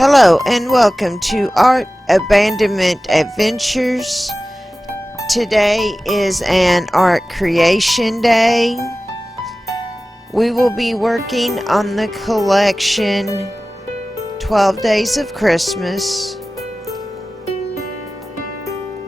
Hello and welcome to Art Abandonment Adventures. Today is an art creation day. We will be working on the collection 12 Days of Christmas,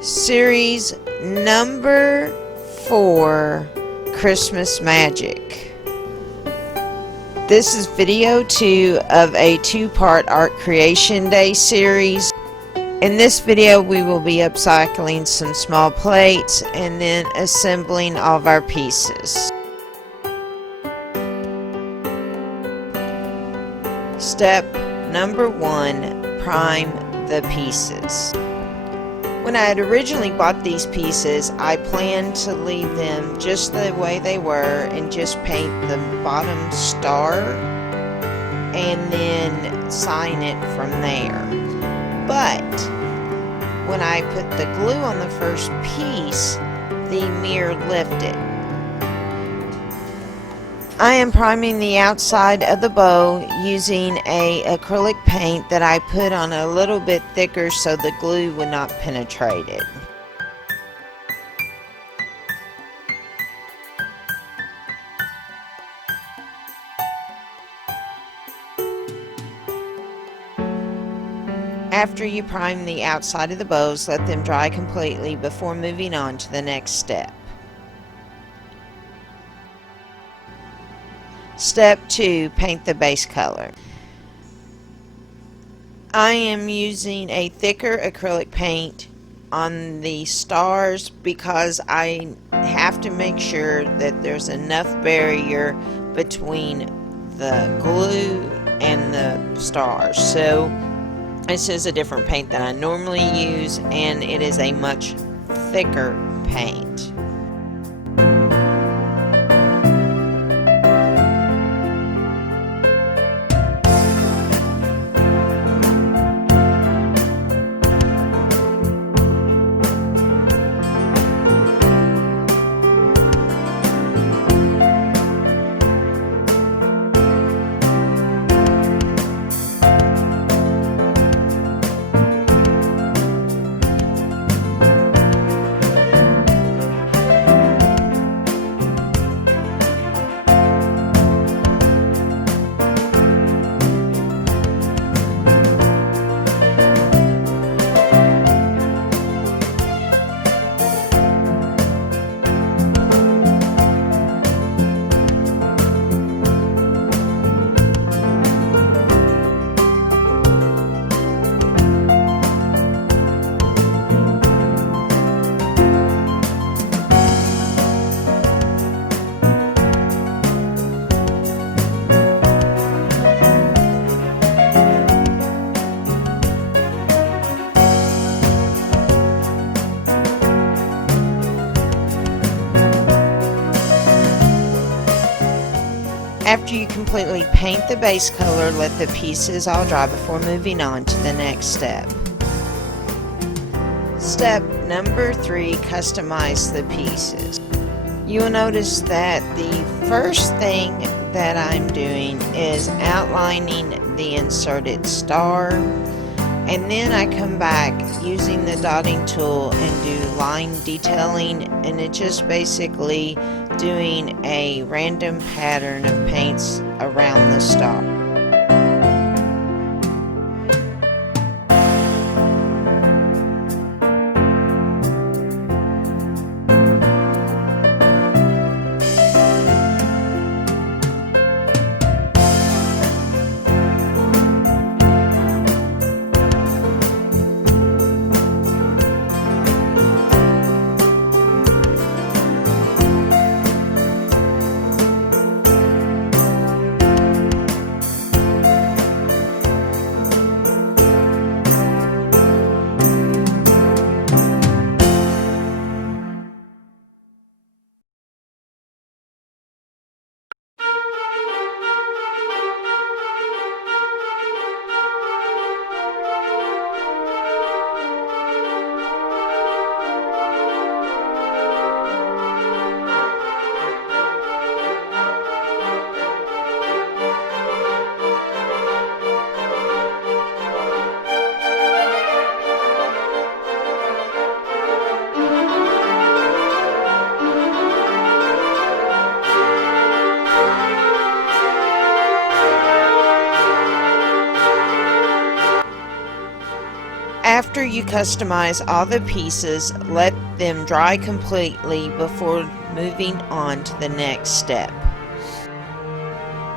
series number 4, Christmas Magic. This is video 2 of a 2-part art creation day series. In this video we will be upcycling some small plates and then assembling all of our pieces. Step number 1, prime the pieces. When I had originally bought these pieces, I planned to leave them just the way they were and just paint the bottom star and then sign it from there. But when I put the glue on the first piece, the mirror lifted. I am priming the outside of the bow using a acrylic paint that I put on a little bit thicker so the glue would not penetrate it. After you prime the outside of the bows, let them dry completely before moving on to the next step. Step 2, paint the base color. I am using a thicker acrylic paint on the stars because I have to make sure that there's enough barrier between the glue and the stars. So this is a different paint than I normally use, and it is a much thicker paint. After you completely paint the base color, let the pieces all dry before moving on to the next step. Step number 3, customize the pieces. You will notice that the first thing that I'm doing is outlining the inserted star, and then I come back using the dotting tool and do line detailing, and it just basically doing a random pattern of paints around the star. After you customize all the pieces, let them dry completely before moving on to the next step.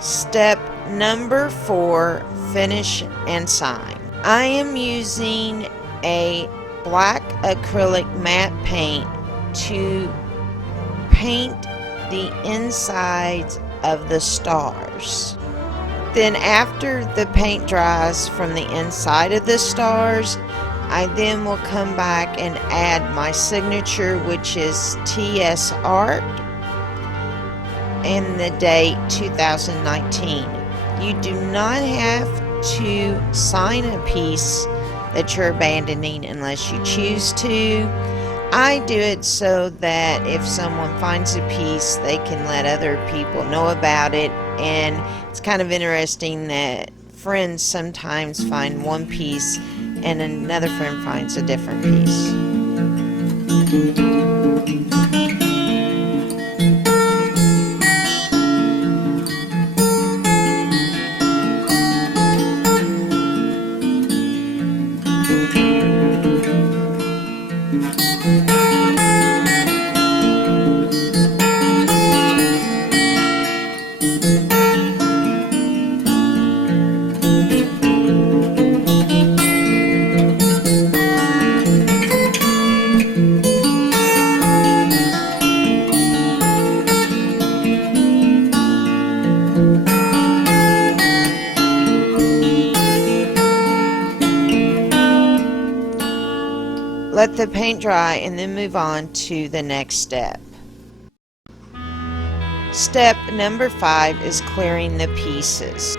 Step number 4, finish and sign. I am using a black acrylic matte paint to paint the insides of the stars. Then after the paint dries from the inside of the stars, I then will come back and add my signature, which is TSart, and the date 2019. You do not have to sign a piece that you're abandoning unless you choose to. I do it so that if someone finds a piece, they can let other people know about it. And it's kind of interesting that friends sometimes find one piece and another friend finds a different piece. Let the paint dry and then move on to the next step. Step number 5 is clearing the pieces.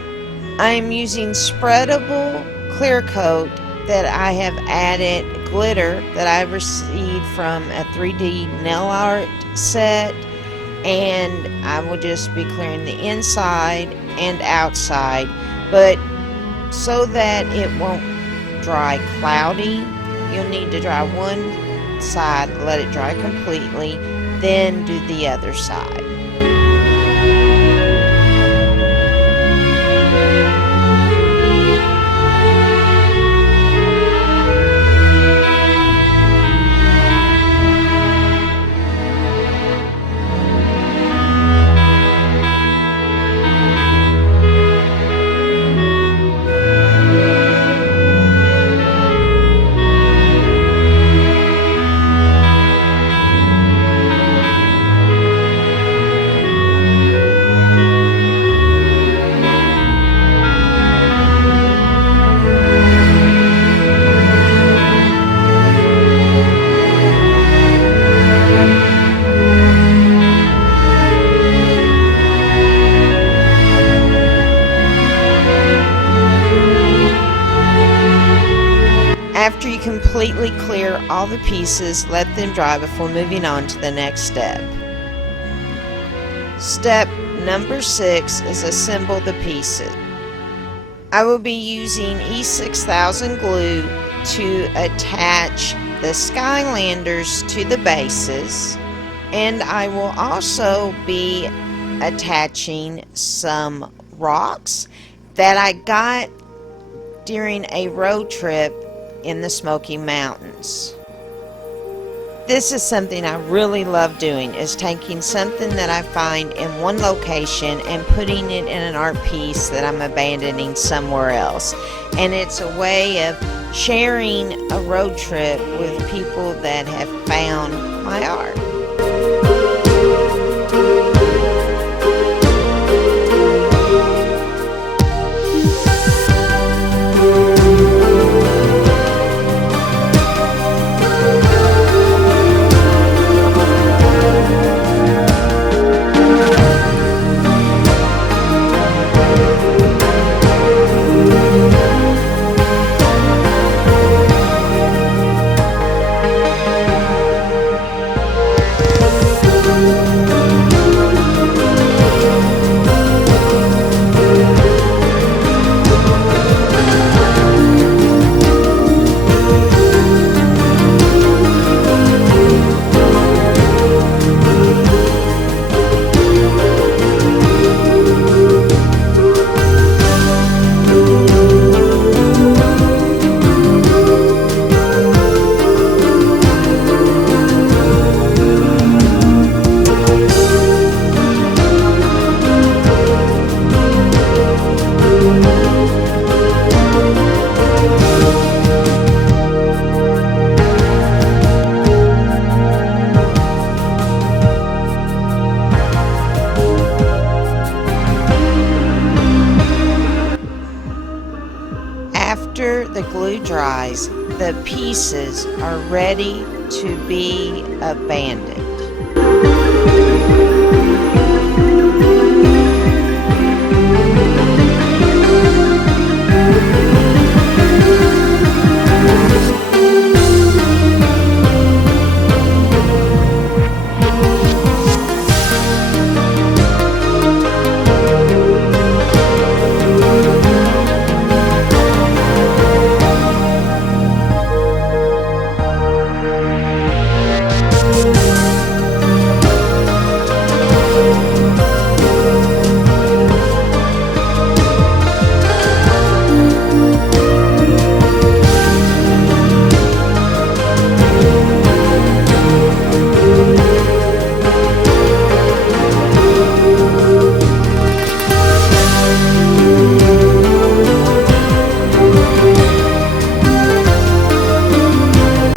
I am using spreadable clear coat that I have added glitter that I received from a 3D nail art set, and I will just be clearing the inside and outside, but so that it won't dry cloudy, you'll need to dry one side, let it dry completely, then do the other side. After you completely clear all the pieces, let them dry before moving on to the next step. Step number 6 is assemble the pieces. I will be using E6000 glue to attach the Skylanders to the bases, and I will also be attaching some rocks that I got during a road trip in the Smoky Mountains. This is something I really love doing, is taking something that I find in one location and putting it in an art piece that I'm abandoning somewhere else. And it's a way of sharing a road trip with people that have found my art. after the glue dries, the pieces are ready to be abandoned.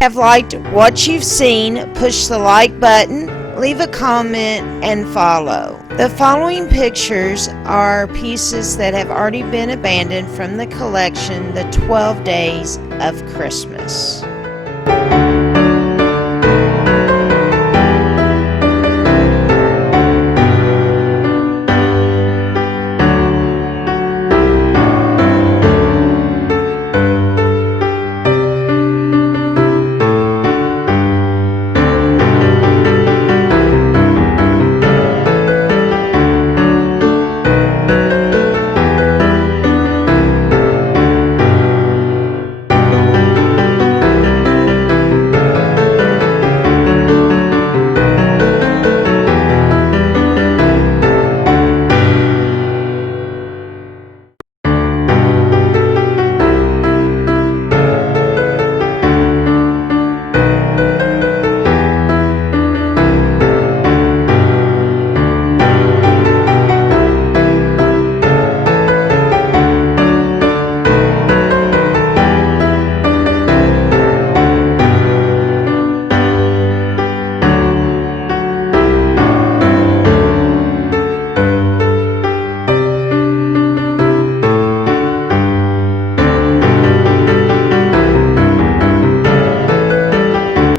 Have liked what you've seen, push the like button, leave a comment, and follow. The following pictures are pieces that have already been abandoned from the collection, The 12 Days of Christmas.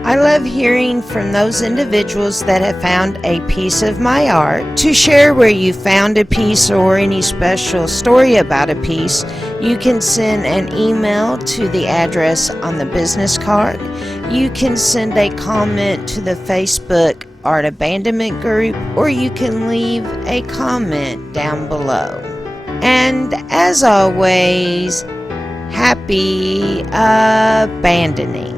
I love hearing from those individuals that have found a piece of my art. To share where you found a piece or any special story about a piece, you can send an email to the address on the business card. You can send a comment to the Facebook Art Abandonment group, or you can leave a comment down below. And as always, happy abandoning.